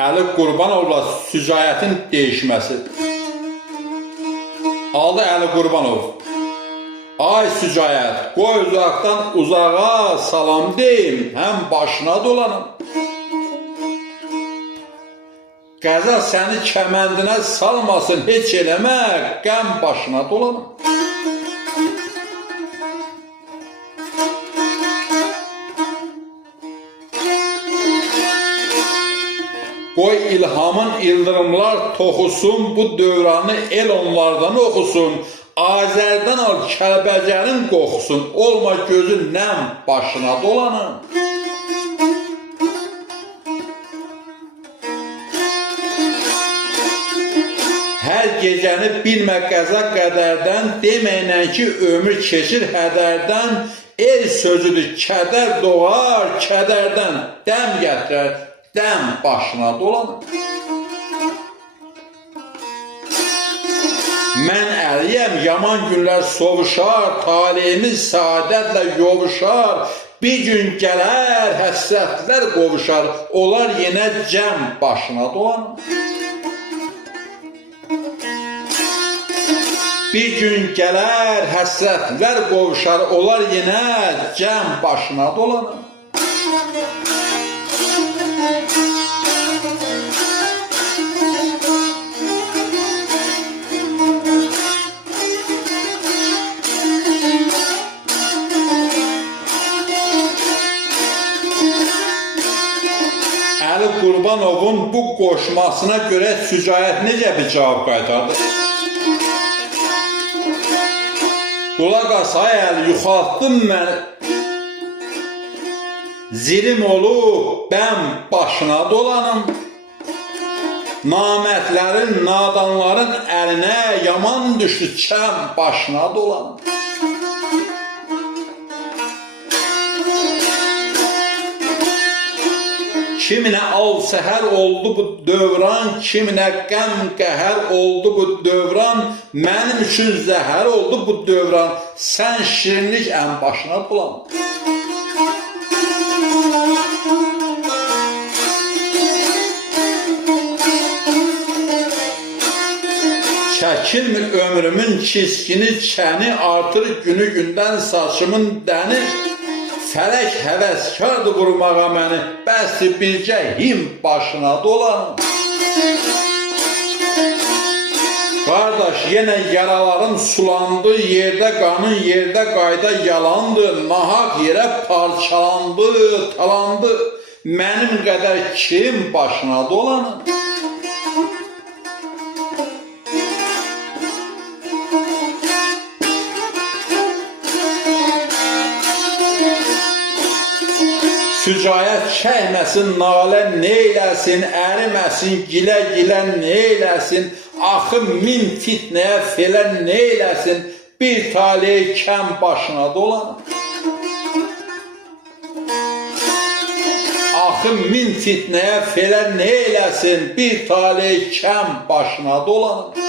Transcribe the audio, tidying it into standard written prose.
Əli Qurbanovla Sücayətin değişməsi. Aldı Əli Qurbanov. Ay Sücayət, qoy uzaqdan uzağa salam deyim, həm başına dolanım. Qəza səni kəməndinə salmasın, heç eləmə, qəm başına dolanım. Qoy ilhamın ildırımlar toxusun, bu dövranı el onlardan oxusun. Azərdən al Kəlbəcənin qoxusun, olma gözün nəm başına dolanın. Hər gecəni bilmə qəza qədərdən, deməylə ki ömür keçir hədərdən. El sözüdür kədər doğar kədərdən, dəm gətirər dəm başına dolanın. Mən əliyəm, yaman günlər sovuşar, talihimiz saadətlə yovuşar. Bir gün gələr, həsrətlər qovuşar, olar yenə cəm başına dolanın. Bir gün gələr, həsrətlər qovuşar, olar yenə cəm başına dolanın. Əli Qurbanovun bu qoşmasına görə Sücayət necə bir cavab qaytardı? Qulaq as ay Əli, yuxaltdın məni. Zilim olub bəm başına dolanım. Namətlərin, nadanların əlinə yaman düşdü çəm başına dolanım. Kiminə al səhər oldu bu dövran, kiminə qəm qəhər oldu bu dövran, mənim üçün zəhər oldu bu dövran, sən şirinlik ən başına dolan. Çəkilmir ömrümün kiskini, çəni artır günü gündən saçımın dəni. Fələk həvəskardır vurmağa məni, bəsdir bircə him başına dolan. Qardaş, yenə yaralarım sulandı, yerdə qanın, yerdə qayda yalandı, nahaq yerə parçalandı, talandı, mənim qədər kim başına dolanır? Sücayət çəkməsin, nalə neyləsin, əriməsin, gilə-gilə neyləsin, axı min fitnəyə felə neyləsin, bir talih kəm başına dolanır. Axı min fitnəyə felə neyləsin, bir talih kəm başına dolanır.